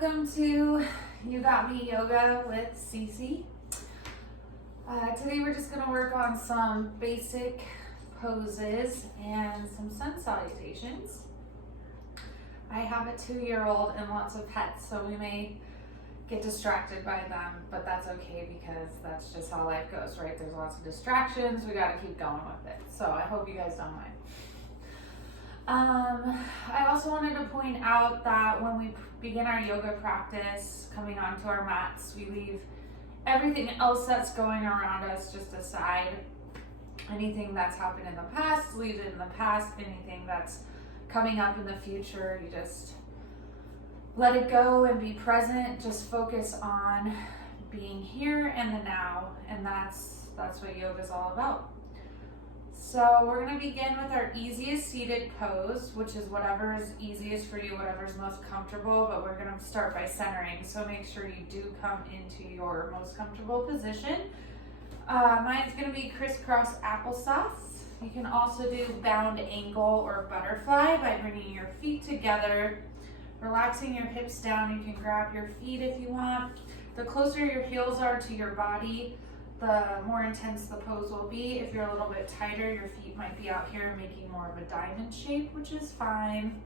welcome to You Got Me Yoga with Cece. Today we're just going to work on some basic poses and some sun salutations. I have a 2-year-old and lots of pets, so we may get distracted by them, but that's okay because that's just how life goes, right? There's lots of distractions. We got to keep going with it. So I hope you guys don't mind. I also wanted to point out that when we begin our yoga practice, coming onto our mats, we leave everything else that's going around us just aside. Anything that's happened in the past, leave it in the past. Anything that's coming up in the future, you just let it go and be present. Just focus on being here and the now, and that's what yoga is all about. So we're going to begin with our easiest seated pose, which is whatever is easiest for you, whatever is most comfortable, but we're going to start by centering. So make sure you do come into your most comfortable position. Mine's going to be crisscross applesauce. You can also do bound angle or butterfly by bringing your feet together, relaxing your hips down. You can grab your feet if you want. The closer your heels are to your body, the more intense the pose will be. If you're a little bit tighter, your feet might be out here making more of a diamond shape, which is fine.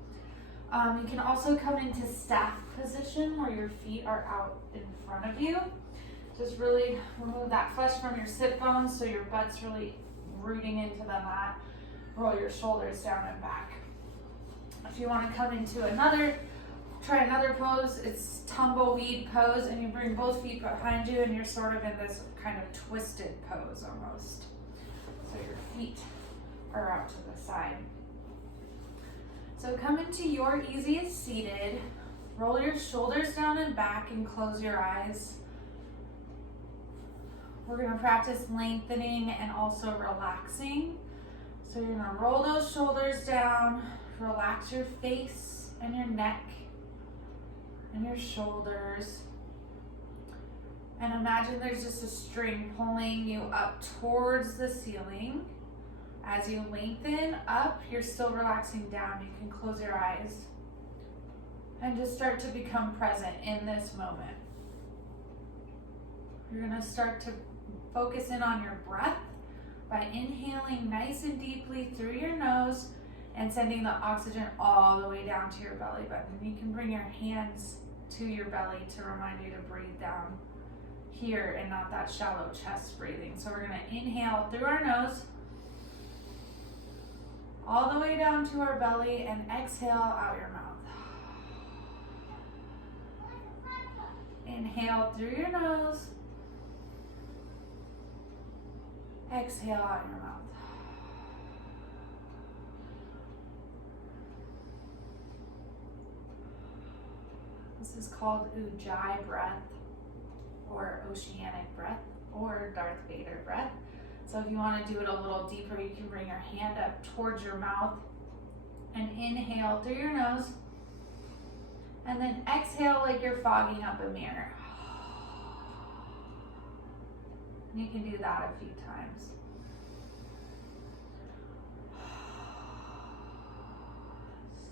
You can also come into staff position where your feet are out in front of you. Just really remove that flesh from your sit bones so your butt's really rooting into the mat. Roll your shoulders down and back. If you want to come into try another pose, it's tumbleweed pose, and you bring both feet behind you and you're sort of in this kind of twisted pose almost. So your feet are out to the side. So come into your easiest seated, roll your shoulders down and back and close your eyes. We're going to practice lengthening and also relaxing. So you're going to roll those shoulders down, relax your face and your neck and your shoulders, and imagine there's just a string pulling you up towards the ceiling. As you lengthen up, you're still relaxing down. You can close your eyes and just start to become present in this moment. You're going to start to focus in on your breath by inhaling nice and deeply through your nose and sending the oxygen all the way down to your belly button. You can bring your hands to your belly to remind you to breathe down here and not that shallow chest breathing. So we're going to inhale through our nose all the way down to our belly and exhale out your mouth. Inhale through your nose, exhale out your mouth. This is called Ujjayi breath, or oceanic breath, or Darth Vader breath. So if you want to do it a little deeper, you can bring your hand up towards your mouth and inhale through your nose, and then exhale like you're fogging up a mirror. You can do that a few times.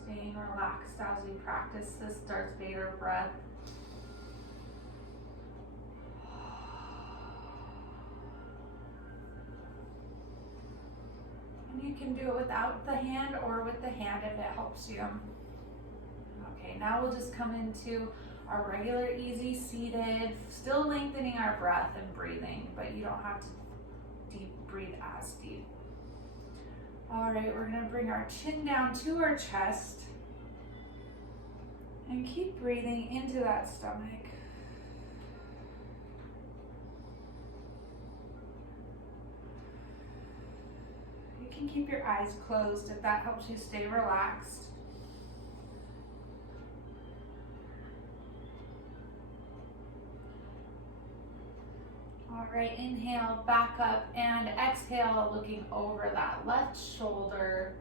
Staying relaxed as we practice this Darth Vader breath. And you can do it without the hand or with the hand if it helps you. Okay, now we'll just come into our regular easy seated, still lengthening our breath and breathing, but you don't have to breathe as deep. All right, we're going to bring our chin down to our chest and keep breathing into that stomach. You can keep your eyes closed if that helps you stay relaxed. All right, inhale, back up, and exhale, looking over that left shoulder.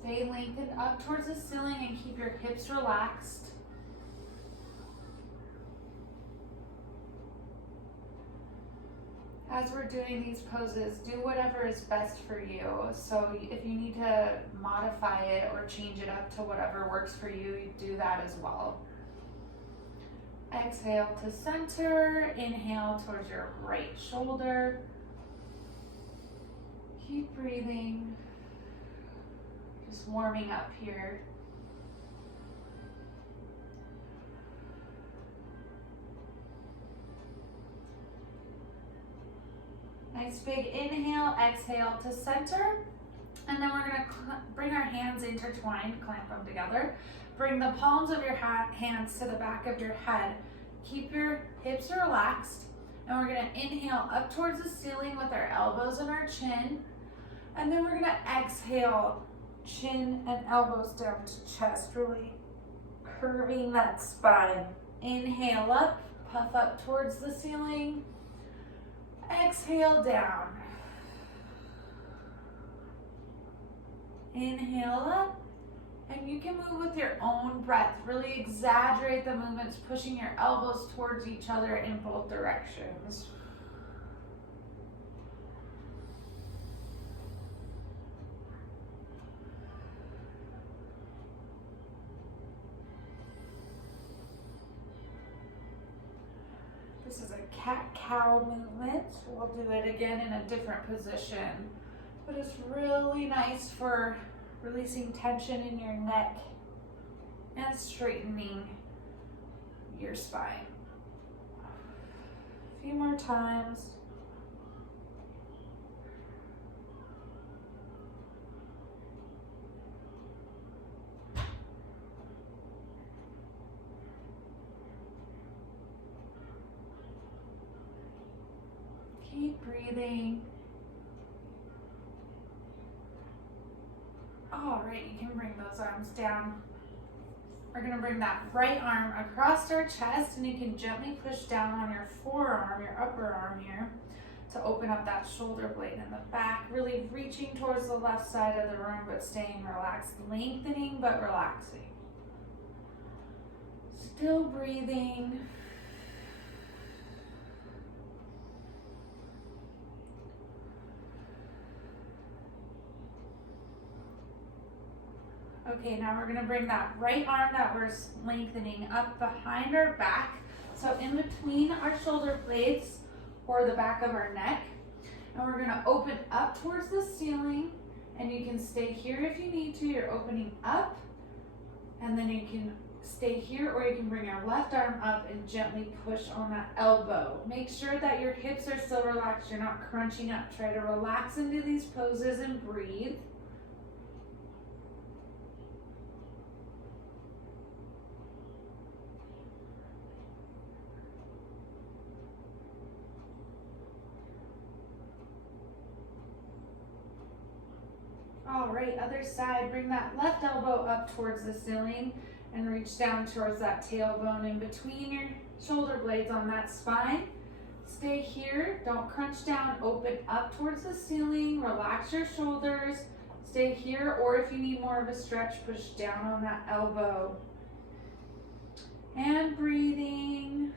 Stay lengthened up towards the ceiling and keep your hips relaxed. As we're doing these poses, do whatever is best for you. So if you need to modify it or change it up to whatever works for you, you do that as well. Exhale to center, inhale towards your right shoulder. Keep breathing, just warming up here. Nice big inhale, exhale to center. And then we're gonna bring our hands intertwined, clamp them together. Bring the palms of your hands to the back of your head. Keep your hips relaxed. And we're gonna inhale up towards the ceiling with our elbows and our chin. And then we're gonna exhale, chin and elbows down to chest, really curving that spine. Inhale up, puff up towards the ceiling. Exhale down. Inhale up, and you can move with your own breath. Really exaggerate the movements, pushing your elbows towards each other in both directions. This is a cat-cow movement. We'll do it again in a different position. But it's really nice for releasing tension in your neck and straightening your spine. A few more times. Keep breathing. All right, you can bring those arms down. We're gonna bring that right arm across our chest, and you can gently push down on your forearm, your upper arm here, to open up that shoulder blade in the back, really reaching towards the left side of the room, but staying relaxed, lengthening but relaxing. Still breathing. Okay, now we're gonna bring that right arm that we're lengthening up behind our back. So in between our shoulder blades or the back of our neck. And we're gonna open up towards the ceiling, and you can stay here if you need to. You're opening up, and then you can stay here, or you can bring your left arm up and gently push on that elbow. Make sure that your hips are still relaxed. You're not crunching up. Try to relax into these poses and breathe. All right, other side, bring that left elbow up towards the ceiling and reach down towards that tailbone in between your shoulder blades on that spine. Stay here, don't crunch down, open up towards the ceiling, relax your shoulders, stay here, or if you need more of a stretch, push down on that elbow. And breathing.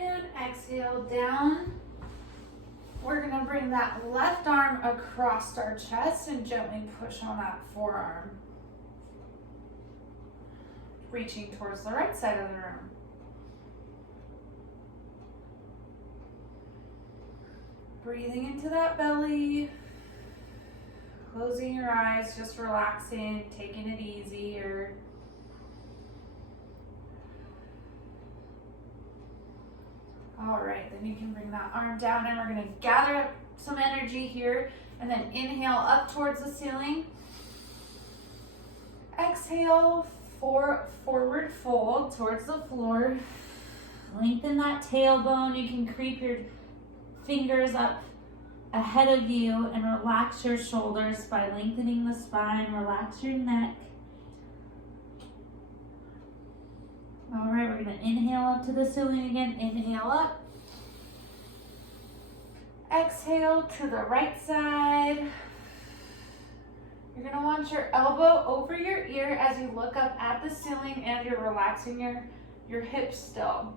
And exhale down. We're gonna bring that left arm across our chest and gently push on that forearm, reaching towards the right side of the room. Breathing into that belly, closing your eyes, just relaxing, taking it easy here. All right, then you can bring that arm down, and we're gonna gather up some energy here, and then inhale up towards the ceiling. Exhale, forward fold towards the floor. Lengthen that tailbone. You can creep your fingers up ahead of you and relax your shoulders by lengthening the spine. Relax your neck. All right, we're gonna inhale up to the ceiling again. Inhale up. Exhale to the right side. You're gonna want your elbow over your ear as you look up at the ceiling and you're relaxing your hips still.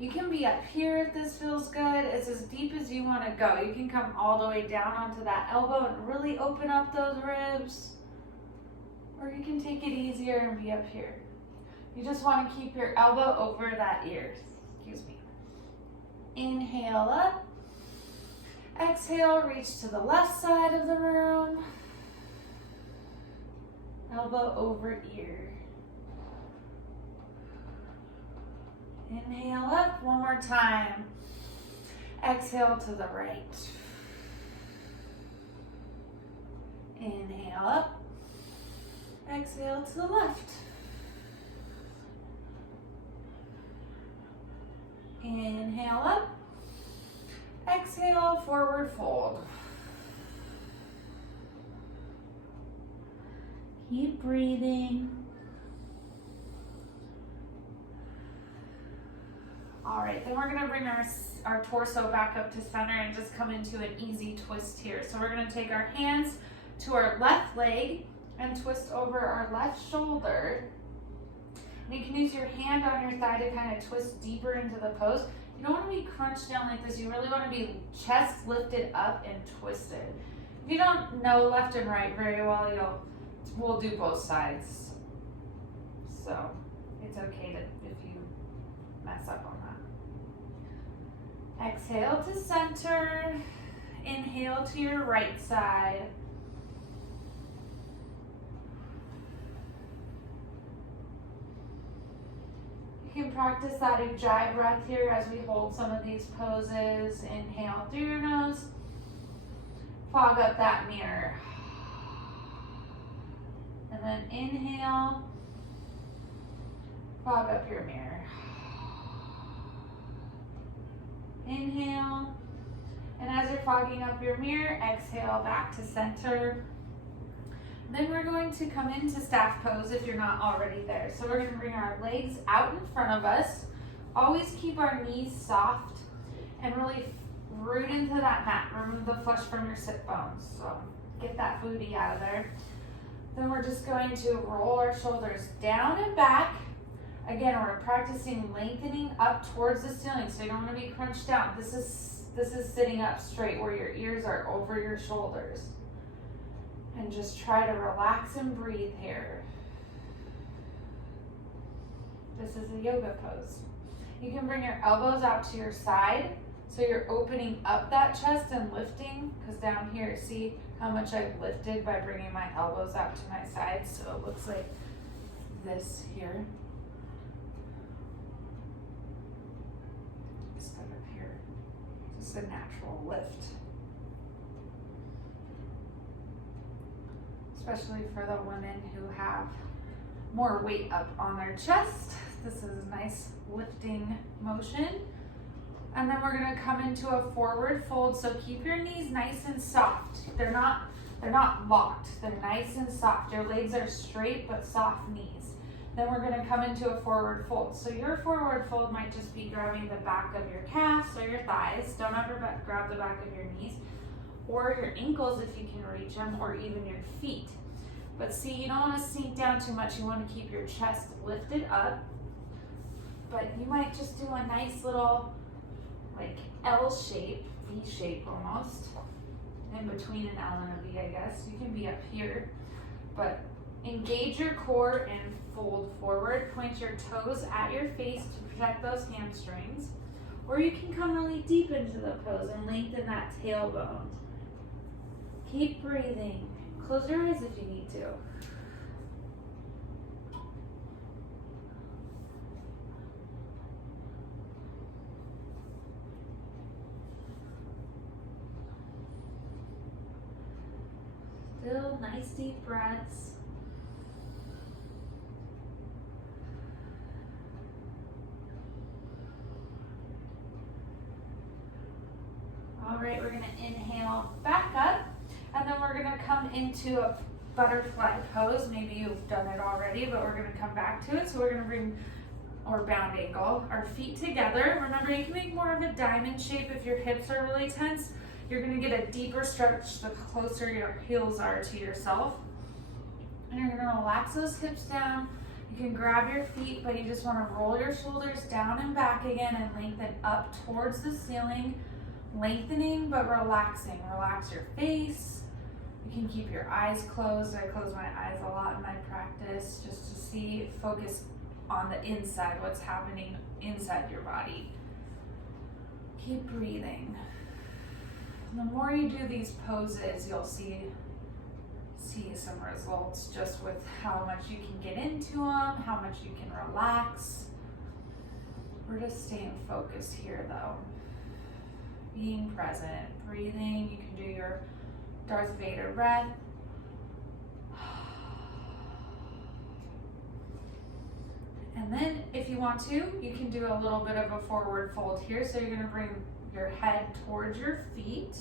You can be up here if this feels good. It's as deep as you wanna go. You can come all the way down onto that elbow and really open up those ribs. Or you can take it easier and be up here. You just wanna keep your elbow over that ear. Excuse me. Inhale up. Exhale, reach to the left side of the room. Elbow over ear. Inhale up, one more time. Exhale to the right. Inhale up. Exhale to the left. Inhale up. Exhale, forward fold. Keep breathing. All right, then we're gonna bring our torso back up to center and just come into an easy twist here. So we're gonna take our hands to our left leg and twist over our left shoulder. And you can use your hand on your thigh to kind of twist deeper into the pose. You don't want to be crunched down like this. You really want to be chest lifted up and twisted. If you don't know left and right very well, we'll do both sides. So it's okay if you mess up on that. Exhale to center. Inhale to your right side. You can practice that ujjayi breath here as we hold some of these poses. Inhale through your nose. Fog up that mirror. And then inhale. Fog up your mirror. Inhale. And as you're fogging up your mirror, exhale back to center. Then we're going to come into staff pose if you're not already there. So we're going to bring our legs out in front of us. Always keep our knees soft and really root into that mat. Remove the flesh from your sit bones. So get that booty out of there. Then we're just going to roll our shoulders down and back. Again, we're practicing lengthening up towards the ceiling, so you don't want to be crunched down. This is sitting up straight where your ears are over your shoulders. And just try to relax and breathe here. This is a yoga pose. You can bring your elbows out to your side, so you're opening up that chest and lifting, because down here, see how much I've lifted by bringing my elbows out to my side, so it looks like this here. Instead of here, just a natural lift. Especially for the women who have more weight up on their chest. This is a nice lifting motion. And then we're gonna come into a forward fold. So keep your knees nice and soft. They're not locked, they're nice and soft. Your legs are straight but soft knees. Then we're gonna come into a forward fold. So your forward fold might just be grabbing the back of your calves or your thighs. Don't ever grab the back of your knees, or your ankles if you can reach them, or even your feet. But see, you don't want to sink down too much. You want to keep your chest lifted up. But you might just do a nice little like L shape, V shape almost, in between an L and a V, I guess. You can be up here, but engage your core and fold forward. Point your toes at your face to protect those hamstrings. Or you can come really deep into the pose and lengthen that tailbone. Keep breathing. Close your eyes if you need to. Still nice deep breaths. All right, we're gonna inhale back up. And then we're gonna come into a butterfly pose. Maybe you've done it already, but we're gonna come back to it. So we're gonna bring or bound angle. Our feet together. Remember, you can make more of a diamond shape if your hips are really tense. You're gonna get a deeper stretch the closer your heels are to yourself. And you're gonna relax those hips down. You can grab your feet, but you just wanna roll your shoulders down and back again and lengthen up towards the ceiling. Lengthening, but relaxing. Relax your face. You can keep your eyes closed. I close my eyes a lot in my practice just to see, focus on the inside, what's happening inside your body. Keep breathing. The more you do these poses, you'll see some results just with how much you can get into them, how much you can relax. We're just staying focused here though. Being present, breathing. You can do your Darth Vader breath. And then if you want to, you can do a little bit of a forward fold here. So you're gonna bring your head towards your feet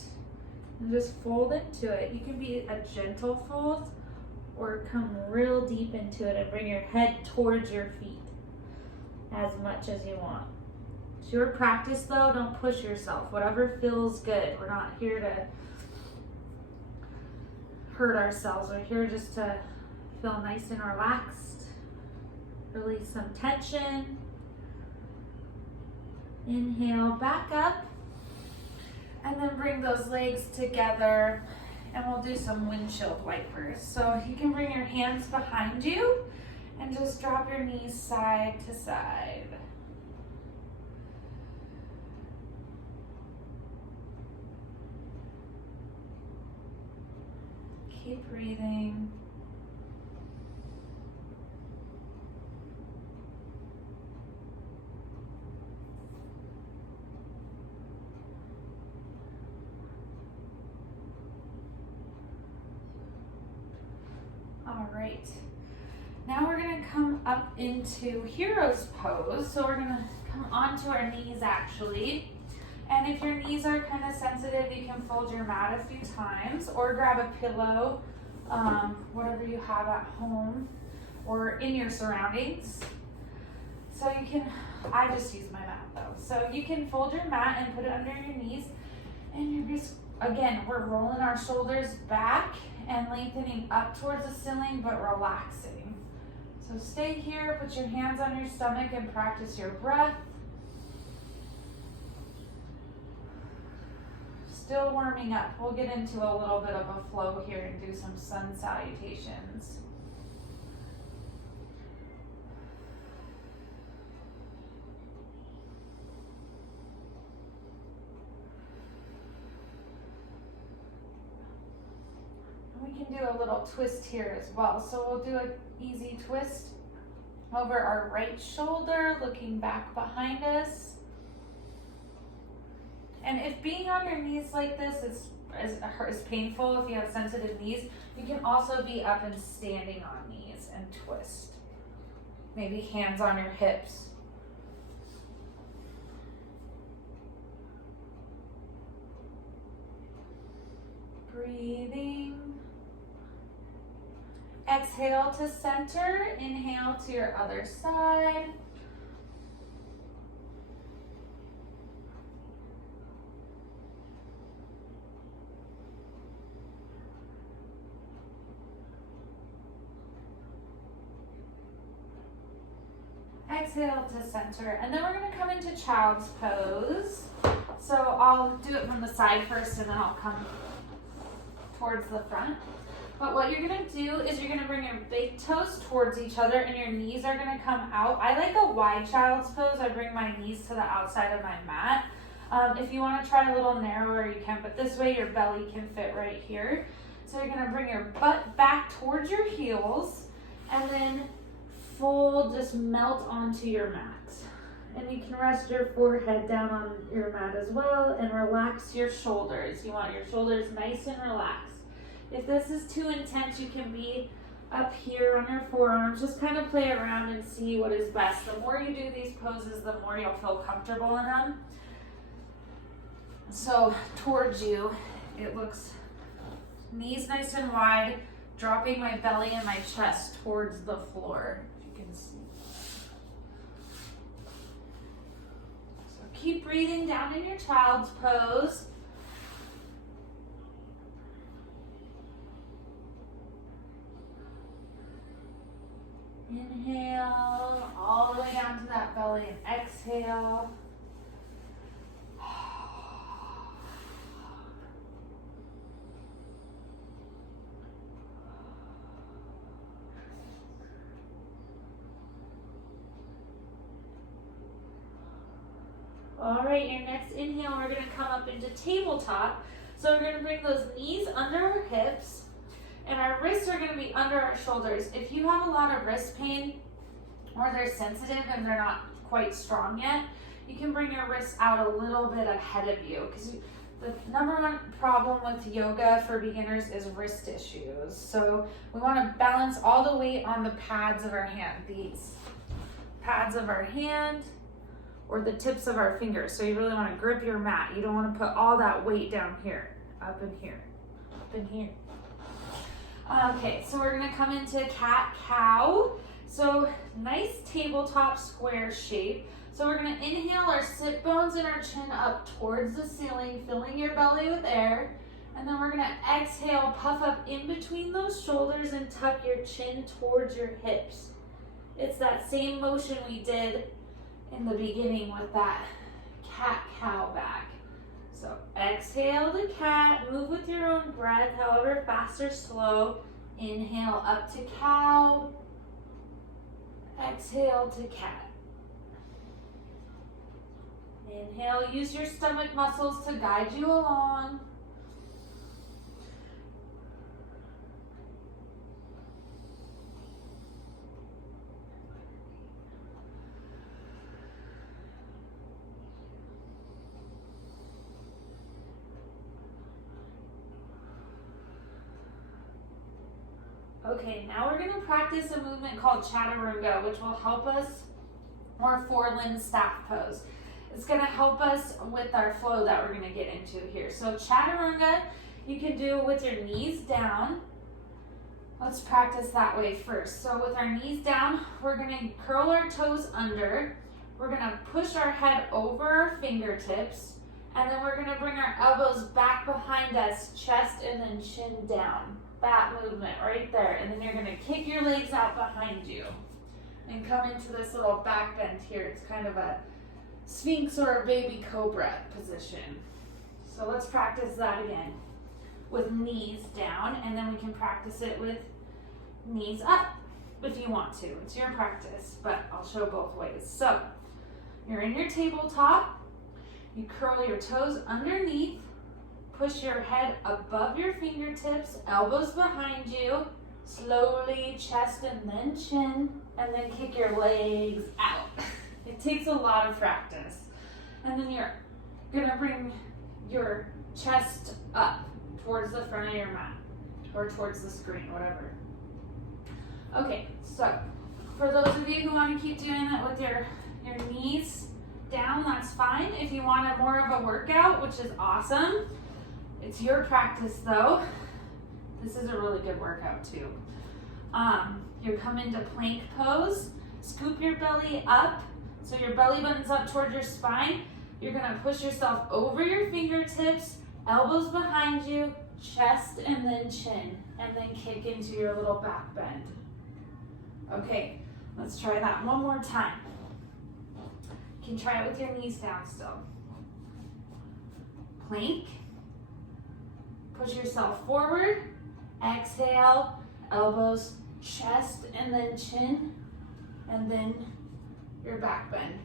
and just fold into it. You can be a gentle fold or come real deep into it and bring your head towards your feet as much as you want. It's your practice though, don't push yourself. Whatever feels good. We're not here to hurt ourselves. We're here just to feel nice and relaxed. Release some tension. Inhale, back up. And then bring those legs together and we'll do some windshield wipers. So you can bring your hands behind you and just drop your knees side to side. Keep breathing. All right, now we're gonna come up into hero's pose. So we're gonna come onto our knees actually. And if your knees are kind of sensitive, you can fold your mat a few times or grab a pillow, whatever you have at home or in your surroundings. So you can, I just use my mat though. So you can fold your mat and put it under your knees and you're just, again, we're rolling our shoulders back and lengthening up towards the ceiling, but relaxing. So stay here, put your hands on your stomach and practice your breath. Still warming up. We'll get into a little bit of a flow here and do some sun salutations. We can do a little twist here as well. So we'll do an easy twist over our right shoulder, looking back behind us. And if being on your knees like this is painful, if you have sensitive knees, you can also be up and standing on knees and twist. Maybe hands on your hips. Breathing. Exhale to center, inhale to your other side. Exhale to center, and then we're going to come into child's pose. So I'll do it from the side first and then I'll come towards the front. But what you're gonna do is you're gonna bring your big toes towards each other and your knees are gonna come out. I like a wide child's pose. I bring my knees to the outside of my mat. If you wanna try a little narrower, you can, but this way your belly can fit right here. So you're gonna bring your butt back towards your heels and then fold, just melt onto your mat. And you can rest your forehead down on your mat as well and relax your shoulders. You want your shoulders nice and relaxed. If this is too intense, you can be up here on your forearms. Just kind of play around and see what is best. The more you do these poses, the more you'll feel comfortable in them. So towards you, it looks knees nice and wide, dropping my belly and my chest towards the floor. If you can see. keep breathing down in your child's pose. Inhale all the way down to that belly and exhale. All right, your next inhale, we're going to come up into tabletop. So we're going to bring those knees under our hips, and our wrists are going to be under our shoulders. If you have a lot of wrist pain, or they're sensitive and they're not quite strong yet, you can bring your wrists out a little bit ahead of you, because the number one problem with yoga for beginners is wrist issues. So we want to balance all the weight on the pads of our hand, these pads of our hand, or the tips of our fingers. So you really want to grip your mat. You don't want to put all that weight down here, up in here, up in here. Okay, so we're going to come into cat-cow. So nice tabletop square shape. So we're going to inhale our sit bones and our chin up towards the ceiling, filling your belly with air. And then we're going to exhale, puff up in between those shoulders and tuck your chin towards your hips. It's that same motion we did in the beginning with that cat-cow back. So exhale to cat, move with your own breath, however fast or slow. Inhale up to cow, exhale to cat. Inhale, use your stomach muscles to guide you along. Okay, now we're going to practice a movement called chaturanga, which will help us, or four-limb staff pose. It's going to help us with our flow that we're going to get into here. So chaturanga, you can do with your knees down. Let's practice that way first. So with our knees down, we're going to curl our toes under. We're going to push our head over our fingertips. And then we're going to bring our elbows back behind us, chest and then chin down. That movement right there. And then you're going to kick your legs out behind you and come into this little back bend here. It's kind of a sphinx or a baby cobra position. So let's practice that again with knees down, and then we can practice it with knees up if you want to. It's your practice, but I'll show both ways. So you're in your tabletop. You curl your toes underneath. Push your head above your fingertips, elbows behind you, slowly chest and then chin, and then kick your legs out. It takes a lot of practice. And then you're gonna bring your chest up towards the front of your mat, or towards the screen, whatever. Okay, so for those of you who want to keep doing that with your knees down, that's fine. If you want more of a workout, which is awesome, it's your practice though. This is a really good workout too. You come into plank pose, scoop your belly up, so your belly button's up towards your spine. You're gonna push yourself over your fingertips, elbows behind you, chest and then chin, and then kick into your little back bend. Okay, let's try that one more time. You can try it with your knees down still. Plank. Push yourself forward, exhale, elbows, chest, and then chin, and then your back bend.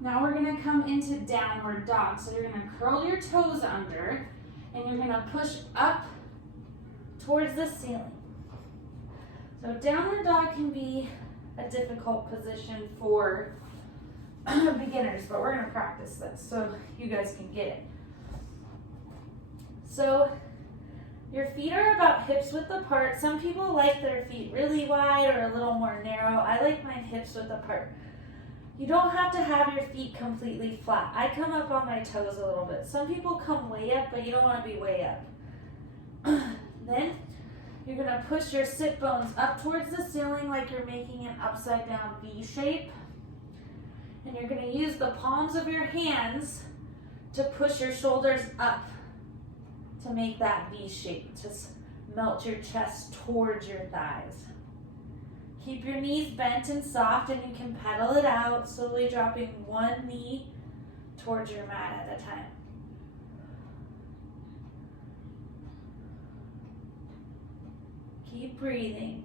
Now we're gonna come into downward dog. So you're gonna curl your toes under, and you're gonna push up towards the ceiling. So downward dog can be a difficult position for beginners, but we're gonna practice this so you guys can get it. So your feet are about hips width apart. Some people like their feet really wide or a little more narrow. I like mine hips width apart. You don't have to have your feet completely flat. I come up on my toes a little bit. Some people come way up, but you don't want to be way up. Then you're going to push your sit bones up towards the ceiling like you're making an upside down V shape. And you're gonna use the palms of your hands to push your shoulders up to make that V shape. Just melt your chest towards your thighs. Keep your knees bent and soft, and you can pedal it out, slowly dropping one knee towards your mat at a time. Keep breathing.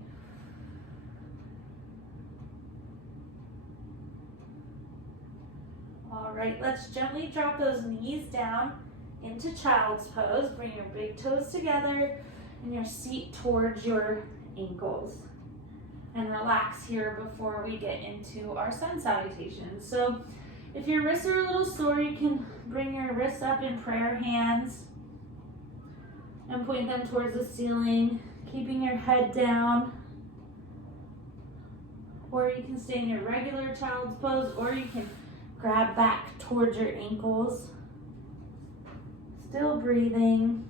All right, let's gently drop those knees down into child's pose. Bring your big toes together and your seat towards your ankles. And relax here before we get into our sun salutations. So if your wrists are a little sore, you can bring your wrists up in prayer hands and point them towards the ceiling, keeping your head down. Or you can stay in your regular child's pose, or you can grab back towards your ankles. Still breathing.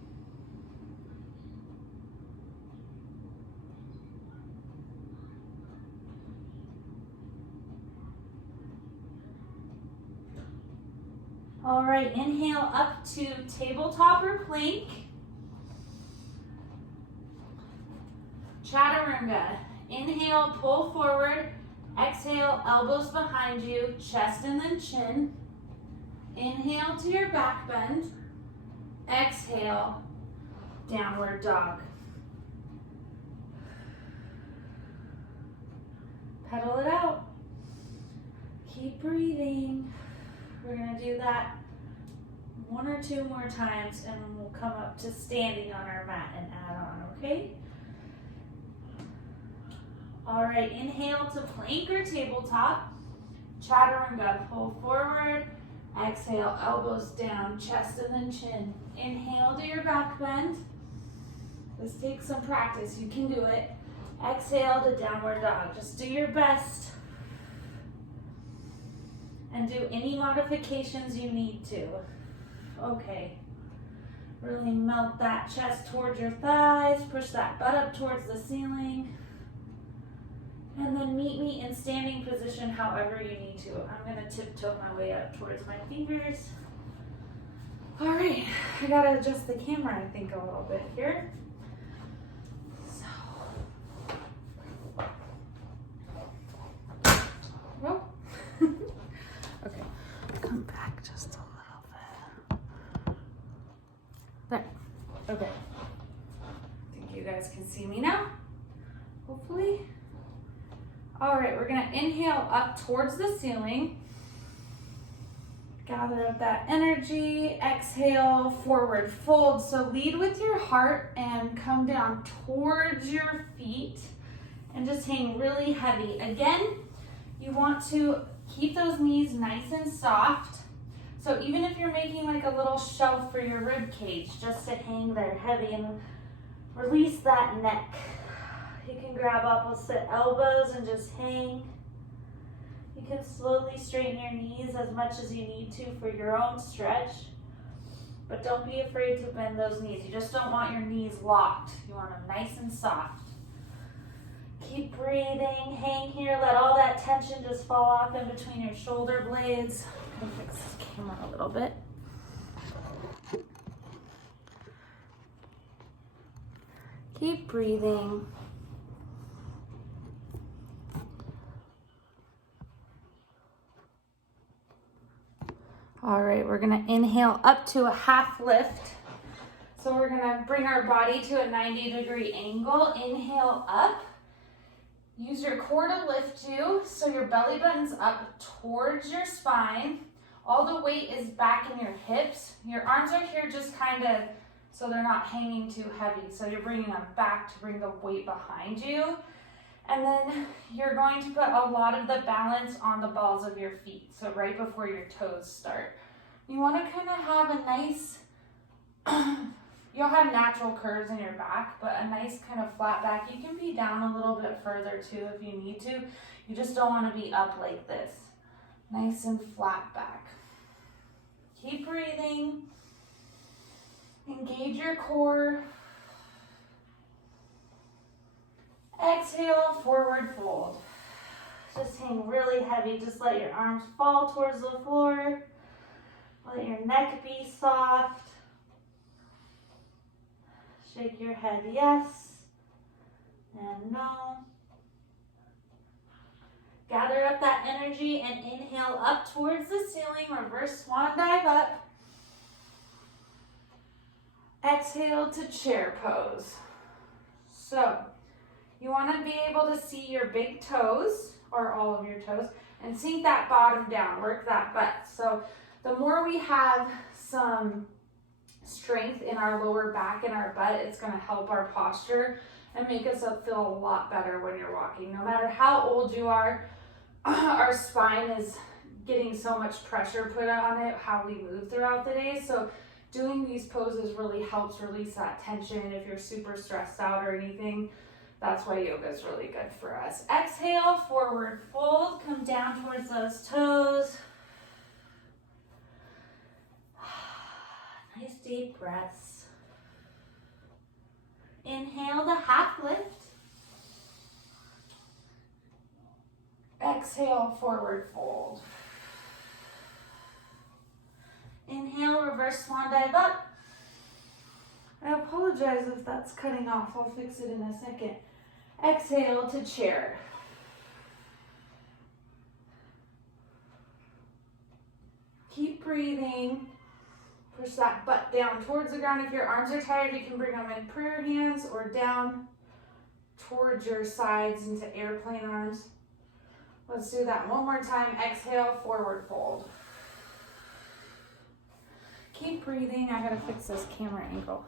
All right, inhale up to tabletop or plank. Chaturanga. Inhale, pull forward. Exhale, elbows behind you, chest and then chin. Inhale to your back bend. Exhale, downward dog. Pedal it out. Keep breathing. We're gonna do that one or two more times, and we'll come up to standing on our mat and add on, okay? All right, inhale to plank or tabletop. Chaturanga, pull forward. Exhale, elbows down, chest and then chin. Inhale to your back bend. This takes some practice, you can do it. Exhale to downward dog. Just do your best. And do any modifications you need to. Okay. Really melt that chest towards your thighs. Push that butt up towards the ceiling. And then meet me in standing position however you need to. I'm gonna tiptoe my way up towards my fingers. All right, I gotta adjust the camera, I think, a little bit here. So. Oh. Okay, come back just a little bit. There, okay. I think you guys can see me now, hopefully. All right, we're gonna inhale up towards the ceiling. Gather up that energy. Exhale, forward fold. So lead with your heart and come down towards your feet and just hang really heavy. Again, you want to keep those knees nice and soft. So even if you're making like a little shelf for your rib cage, just to hang there heavy and release that neck. You can grab opposite elbows and just hang. You can slowly straighten your knees as much as you need to for your own stretch. But don't be afraid to bend those knees. You just don't want your knees locked. You want them nice and soft. Keep breathing. Hang here. Let all that tension just fall off in between your shoulder blades. I'm going to fix this camera a little bit. Keep breathing. All right, we're gonna inhale up to a half lift. So we're gonna bring our body to a 90-degree angle. Inhale up. Use your core to lift you, so your belly button's up towards your spine. All the weight is back in your hips. Your arms are here just kind of so they're not hanging too heavy. So you're bringing them back to bring the weight behind you. And then you're going to put a lot of the balance on the balls of your feet, so right before your toes start. You want to kind of have a nice, you'll have natural curves in your back, but a nice kind of flat back. You can be down a little bit further too if you need to. You just don't want to be up like this. Nice and flat back. Keep breathing. Engage your core. Exhale, forward fold. Just hang really heavy. Just let your arms fall towards the floor. Let your neck be soft. Shake your head yes and no. Gather up that energy and inhale up towards the ceiling. Reverse swan dive up. Exhale to chair pose. So you want to be able to see your big toes, or all of your toes, and sink that bottom down, work that butt. So the more we have some strength in our lower back and our butt, it's going to help our posture and make us feel a lot better when you're walking. No matter how old you are, our spine is getting so much pressure put on it, how we move throughout the day. So doing these poses really helps release that tension. If you're super stressed out or anything, that's why yoga is really good for us. Exhale, forward fold, come down towards those toes. Nice deep breaths. Inhale the half lift. Exhale, forward fold. Inhale, reverse swan dive up. I apologize if that's cutting off. I'll fix it in a second. Exhale to chair. Keep breathing. Push that butt down towards the ground. If your arms are tired, you can bring them in prayer hands or down towards your sides into airplane arms. Let's do that one more time. Exhale, forward fold. Keep breathing. I gotta fix this camera angle.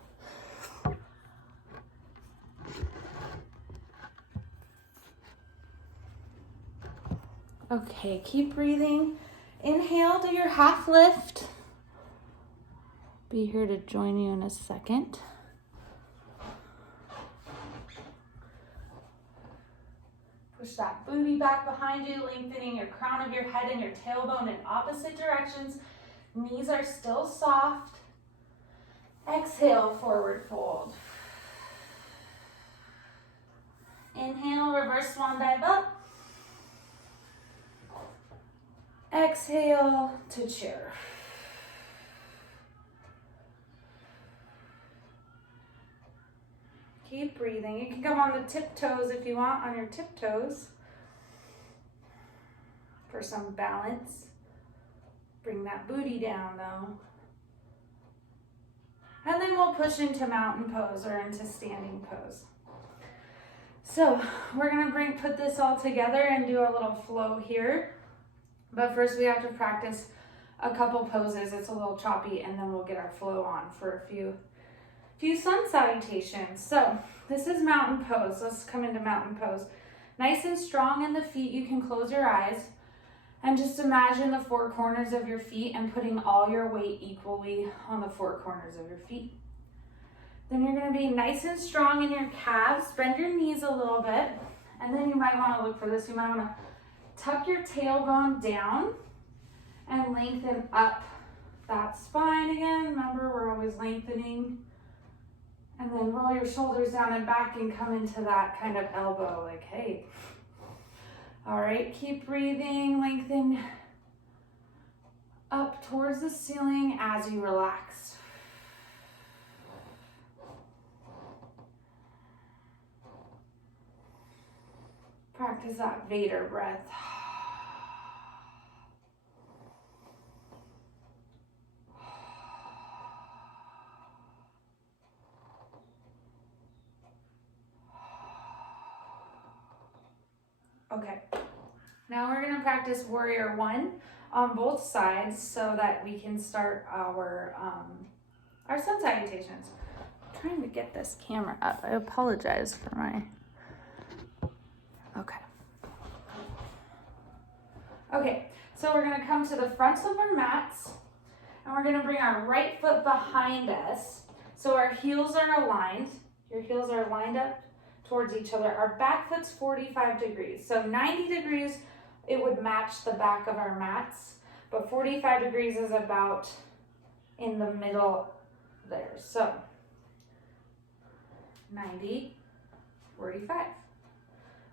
Okay, keep breathing. Inhale, do your half lift. Be here to join you in a second. Push that booty back behind you, lengthening your crown of your head and your tailbone in opposite directions. Knees are still soft. Exhale, forward fold. Inhale, reverse swan dive up. Exhale to chair. Keep breathing. You can come on the tiptoes if you want, on your tiptoes for some balance. Bring that booty down though. And then we'll push into mountain pose or into standing pose. So we're gonna put this all together and do a little flow here. But first we have to practice a couple poses. It's a little choppy, and then we'll get our flow on for a few sun salutations. So this is mountain pose. Let's come into mountain pose. Nice and strong in the feet. You can close your eyes and just imagine the four corners of your feet and putting all your weight equally on the four corners of your feet. Then you're going to be nice and strong in your calves. Bend your knees a little bit. And then you might want to look for this. You might want to tuck your tailbone down and lengthen up that spine again. Remember, we're always lengthening. And then roll your shoulders down and back and come into that kind of elbow, like, hey. All right, keep breathing, lengthen up towards the ceiling as you relax. Practice that Vader breath. Okay, now we're gonna practice warrior one on both sides so that we can start our sun salutations. I'm trying to get this camera up. I apologize for my, Okay, so we're gonna come to the fronts of our mats and we're gonna bring our right foot behind us so our heels are aligned. Your heels are lined up towards each other. Our back foot's 45 degrees. So 90 degrees, it would match the back of our mats, but 45 degrees is about in the middle there. So 90, 45.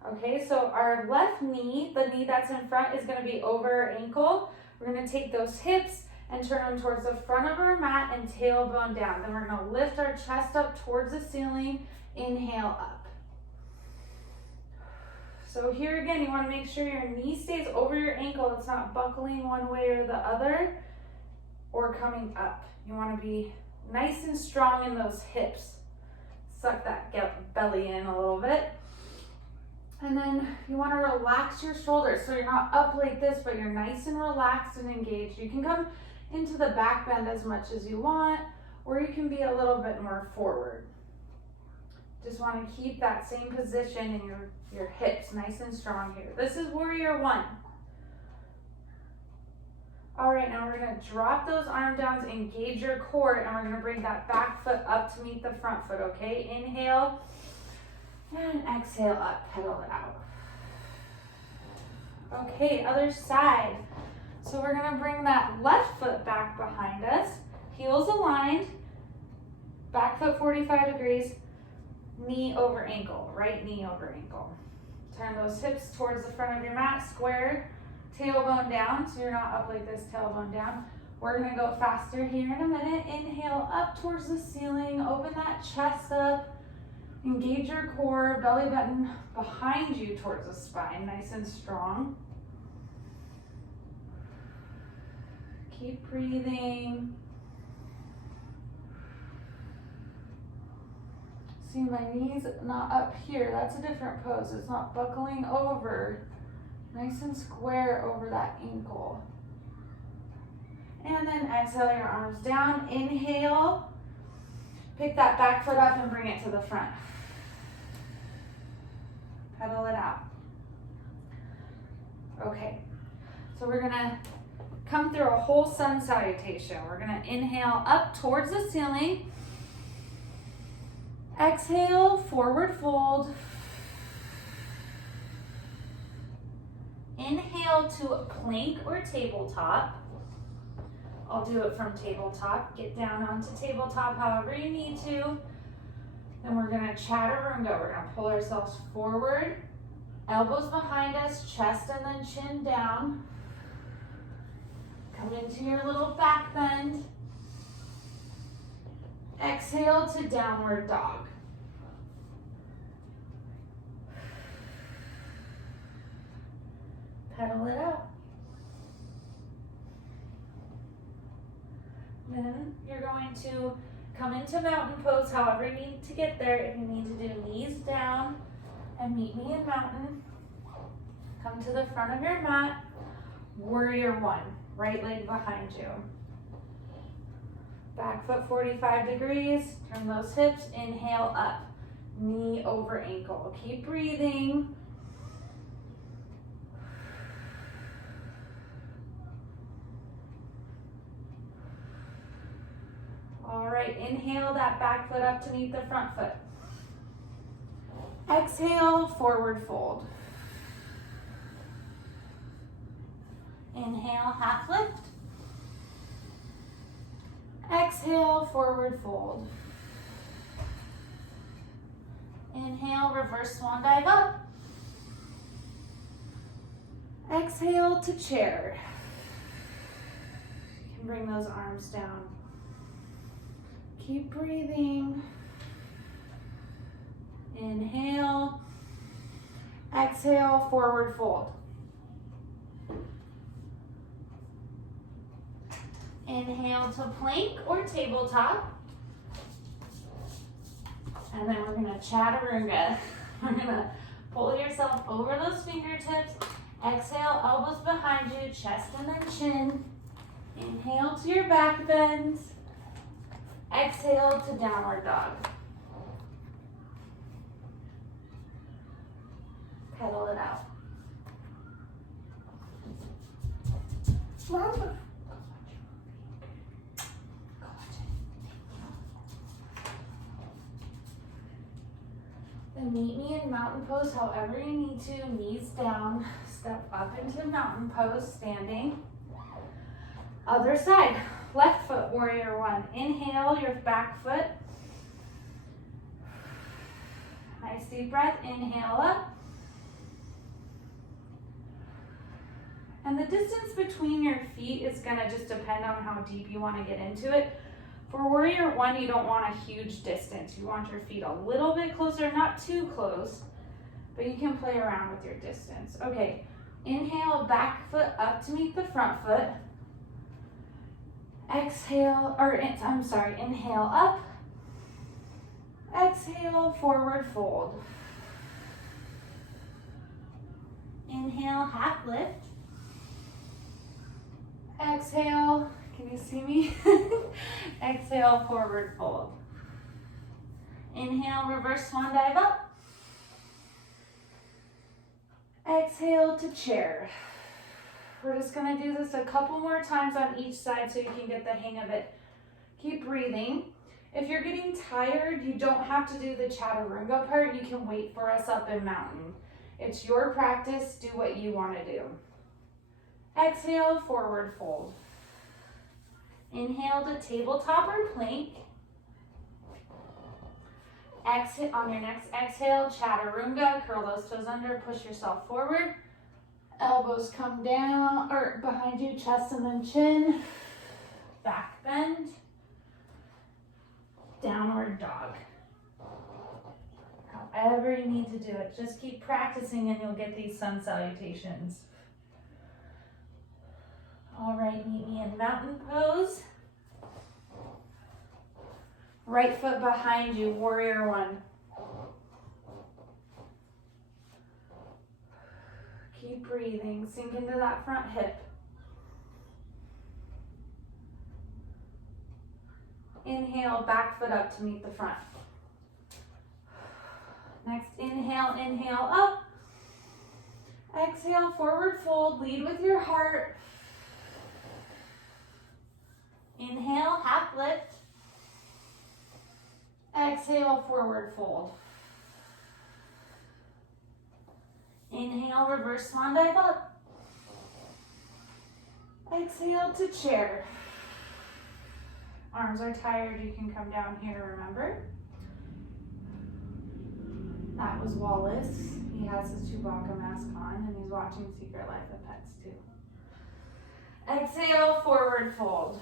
Okay, so our left knee, the knee that's in front, is going to be over our ankle. We're going to take those hips and turn them towards the front of our mat and tailbone down. Then we're going to lift our chest up towards the ceiling. Inhale up. So here again, you want to make sure your knee stays over your ankle. It's not buckling one way or the other or coming up. You want to be nice and strong in those hips. Suck that belly in a little bit. And then you want to relax your shoulders so you're not up like this, but you're nice and relaxed and engaged. You can come into the back bend as much as you want, or you can be a little bit more forward. Just want to keep that same position in your hips nice and strong here. This is warrior one. All right, now we're going to drop those arm downs, engage your core, and we're going to bring that back foot up to meet the front foot, okay? Inhale. And exhale up, pedal it out. Okay, other side. So we're gonna bring that left foot back behind us, heels aligned, back foot 45 degrees, knee over ankle, right knee over ankle. Turn those hips towards the front of your mat, square, tailbone down, so you're not up like this, tailbone down. We're gonna go faster here in a minute. Inhale up towards the ceiling, open that chest up. Engage your core, belly button behind you towards the spine, nice and strong. Keep breathing. See, my knees not up here. That's a different pose. It's not buckling over. Nice and square over that ankle. And then exhale your arms down. Inhale. Pick that back foot up and bring it to the front. Pedal it out. Okay, so we're gonna come through a whole sun salutation. We're gonna inhale up towards the ceiling. Exhale, forward fold. Inhale to a plank or tabletop. I'll do it from tabletop. Get down onto tabletop however you need to. Then we're gonna chaturanga. We're gonna pull ourselves forward, elbows behind us, chest and then chin down. Come into your little back bend. Exhale to downward dog. Pedal it out. Then you're going to come into mountain pose however you need to get there. If you need to do knees down and meet me in mountain, come to the front of your mat. Warrior one, right leg behind you. Back foot 45 degrees, turn those hips, inhale up, knee over ankle. Keep breathing. All right, inhale that back foot up to meet the front foot. Exhale, forward fold. Inhale, half lift. Exhale, forward fold. Inhale, reverse swan dive up. Exhale to chair. You can bring those arms down. Keep breathing. Inhale. Exhale, forward fold. Inhale to plank or tabletop. And then we're gonna chaturanga. We're gonna pull yourself over those fingertips. Exhale, elbows behind you, chest and then chin. Inhale to your back bend. Exhale to downward dog. Pedal it out. Then meet me in mountain pose however you need to. Knees down, step up into mountain pose, standing. Other side, left foot, warrior one. Inhale your back foot. Nice deep breath, inhale up. And the distance between your feet is gonna just depend on how deep you wanna get into it. For warrior one, you don't want a huge distance. You want your feet a little bit closer, not too close, but you can play around with your distance. Okay, inhale, back foot up to meet the front foot. Exhale, inhale up. Exhale, forward fold. Inhale, half lift. Exhale, can you see me? Exhale, forward fold. Inhale, reverse swan dive up. Exhale to chair. We're just gonna do this a couple more times on each side so you can get the hang of it. Keep breathing. If you're getting tired, you don't have to do the chaturanga part. You can wait for us up in mountain. It's your practice. Do what you wanna do. Exhale, forward fold. Inhale to tabletop or plank. Exhale, on your next exhale, chaturanga, curl those toes under, push yourself forward. Elbows come down, or behind you, chest and then chin. Back bend. Downward dog. However you need to do it. Just keep practicing and you'll get these sun salutations. All right, meet me in mountain pose. Right foot behind you, warrior one. Keep breathing, sink into that front hip. Inhale, back foot up to meet the front. Next, inhale up. Exhale, forward fold, lead with your heart. Inhale, half lift. Exhale, forward fold. Inhale, reverse swan dive up. Exhale to chair. Arms are tired, you can come down here, remember? That was Wallace. He has his Chewbacca mask on and he's watching Secret Life of Pets too. Exhale, forward fold.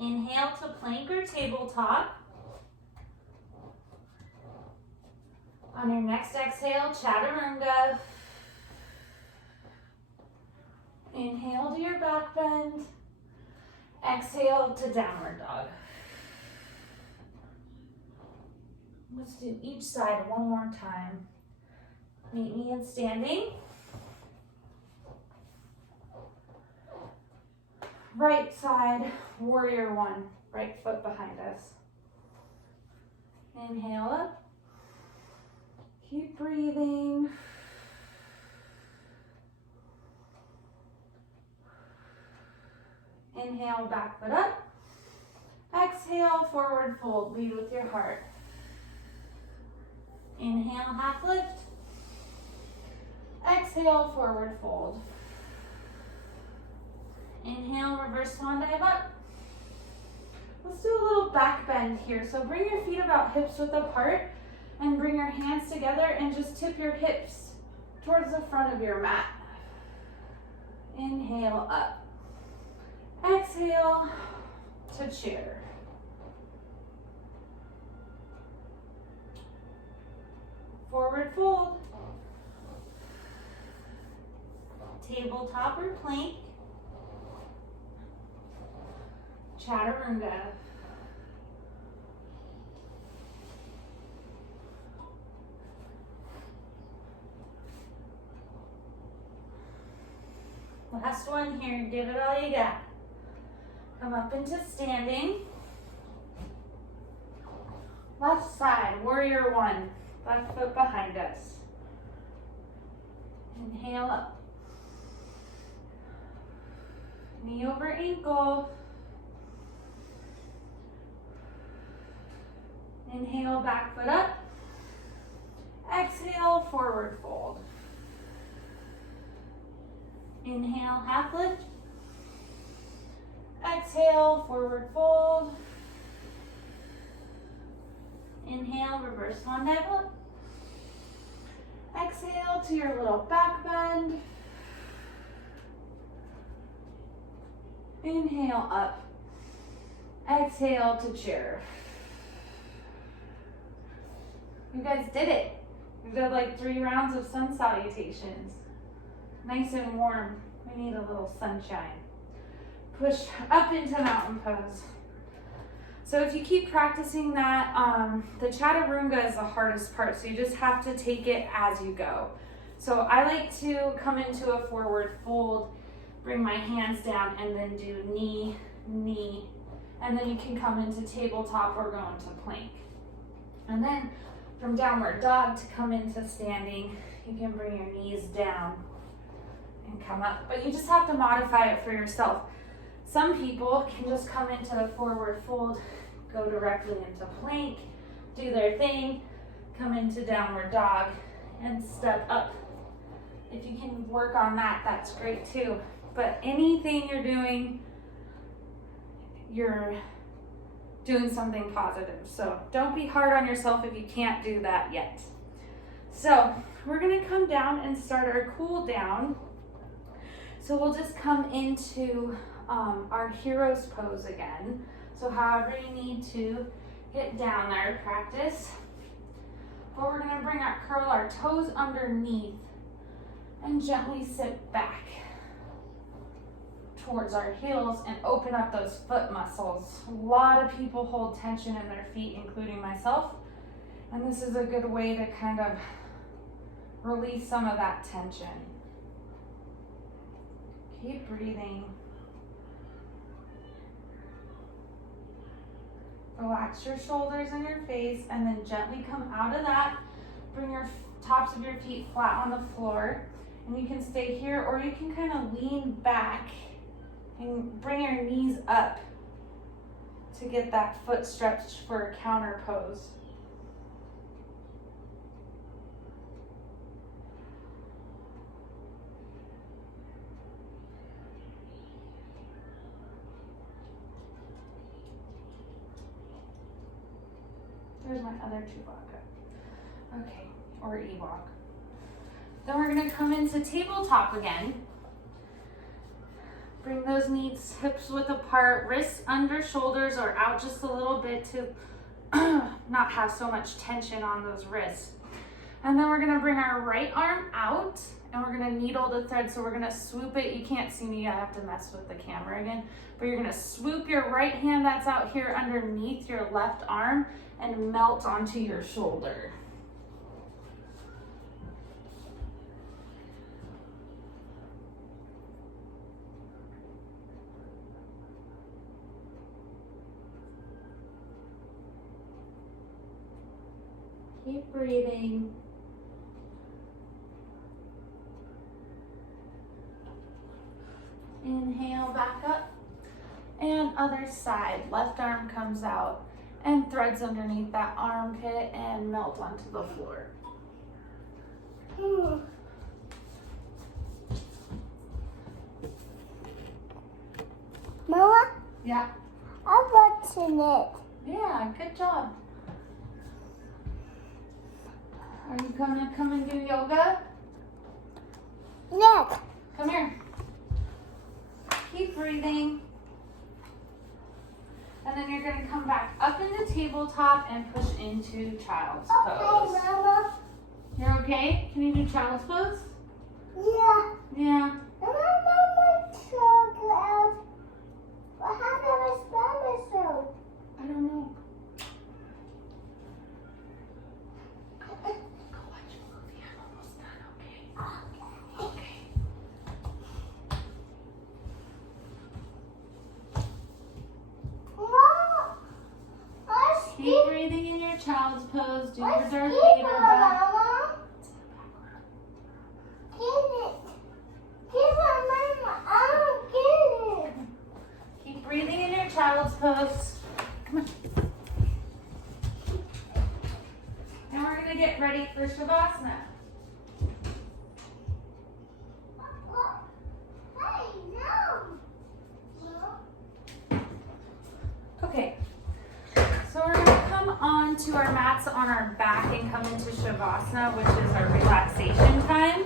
Inhale to plank or tabletop. On your next exhale, chaturanga. Inhale to your back bend. Exhale to downward dog. Let's do each side one more time. Meet me in standing. Right side, warrior one, right foot behind us. Inhale up. Keep breathing. Inhale, back foot up. Exhale, forward fold, lead with your heart. Inhale, half lift. Exhale, forward fold. Inhale, reverse swan dive up. Let's do a little back bend here. So bring your feet about hips width apart and bring your hands together and just tip your hips towards the front of your mat. Inhale up. Exhale to chair. Forward fold. Tabletop or plank. Chaturanga. Last one here, give it all you got. Come up into standing. Left side, warrior one. Left foot behind us. Inhale up. Knee over ankle. Inhale, back foot up. Exhale, forward fold. Inhale, half lift. Exhale, forward fold. Inhale, reverse swan dive up. Exhale to your little back bend. Inhale up. Exhale to chair. You guys did it. We did like 3 rounds of sun salutations. Nice and warm. We need a little sunshine. Push up into mountain pose. So if you keep practicing that, the chaturanga is the hardest part, so you just have to take it as you go. So I like to come into a forward fold, bring my hands down, and then do knee, knee, and then you can come into tabletop or go into plank. And then from downward dog to come into standing, you can bring your knees down and come up, but you just have to modify it for yourself. Some people can just come into the forward fold, go directly into plank, do their thing, come into downward dog, and step up. If you can work on that, that's great too. But anything you're doing something positive. So don't be hard on yourself if you can't do that yet. So we're gonna come down and start our cool down. So we'll just come into our hero's pose again. So however you need to get down there, practice. But we're gonna curl our toes underneath and gently sit back towards our heels and open up those foot muscles. A lot of people hold tension in their feet, including myself. And this is a good way to kind of release some of that tension. Keep breathing. Relax your shoulders and your face, and then gently come out of that. Bring your tops of your feet flat on the floor, and you can stay here, or you can kind of lean back and bring your knees up to get that foot stretched for a counter pose. There's my other Chewbacca. Okay, or Ewok. Then we're gonna come into tabletop again. Bring those knees, hips width apart, wrists under shoulders or out just a little bit to not have so much tension on those wrists. And then we're gonna bring our right arm out and we're gonna needle the thread. So we're gonna swoop it. You can't see me, I have to mess with the camera again. But you're gonna swoop your right hand that's out here underneath your left arm and melt onto your shoulder. Keep breathing. Inhale back up. And other side. Left arm comes out and threads underneath that armpit and melt onto the floor. Mama? Yeah. I'm watching it. Yeah, good job. Are you gonna come and do yoga? Look. Come here. Keep breathing. And then you're gonna come back up into tabletop and push into child's pose. Okay, Mama. You're okay? Can you do child's pose? Yeah. Yeah. And I want my chocolate. What happened to my Spanish show? I don't know. Go watch a movie. I'm almost done, okay? Okay. Mom, I Keep breathing in your child's pose. Do your Darth Vader Mama. back. Get it. Give it, Mama. I don't get it. Keep breathing in your child's pose. Come on. Now we're going to get ready for Shavasana. Hey, no. No. Okay. So we're going to come on to our mats on our back and come into Shavasana, which is our relaxation time.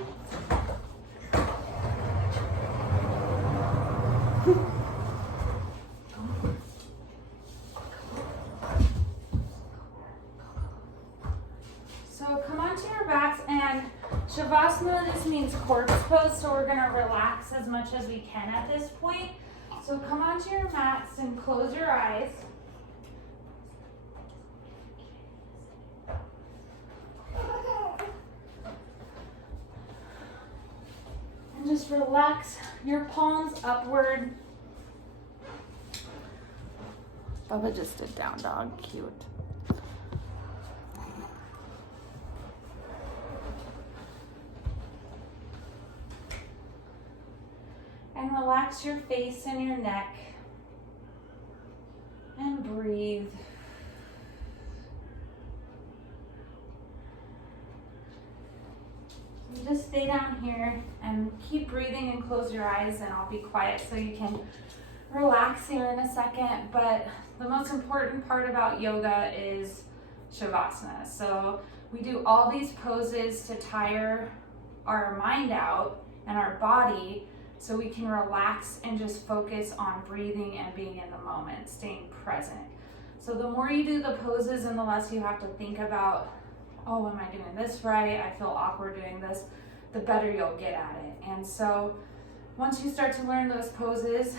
Shavasana, this means corpse pose, so we're gonna relax as much as we can at this point. So come onto your mats and close your eyes. And just relax your palms upward. Bubba just did down dog, cute. And relax your face and your neck. And breathe. You just stay down here and keep breathing and close your eyes, and I'll be quiet so you can relax here in a second. But the most important part about yoga is Shavasana. So we do all these poses to tire our mind out and our body, so we can relax and just focus on breathing and being in the moment, staying present. So the more you do the poses and the less you have to think about, oh, am I doing this right? I feel awkward doing this, the better you'll get at it. And so once you start to learn those poses,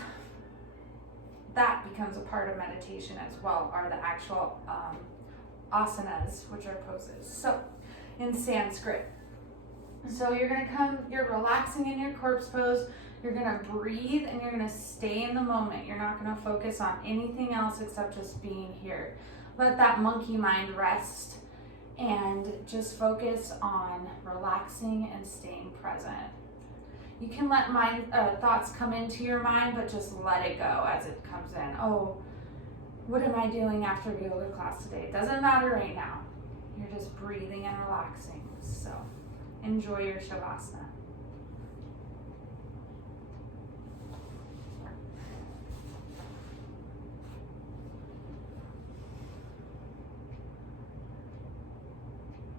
that becomes a part of meditation as well, are the actual asanas, which are poses. So in Sanskrit. So you're relaxing in your corpse pose. You're gonna breathe and you're gonna stay in the moment. You're not gonna focus on anything else except just being here. Let that monkey mind rest and just focus on relaxing and staying present. You can let thoughts come into your mind, but just let it go as it comes in. Oh, what am I doing after yoga class today? It doesn't matter right now. You're just breathing and relaxing. So enjoy your Shavasana.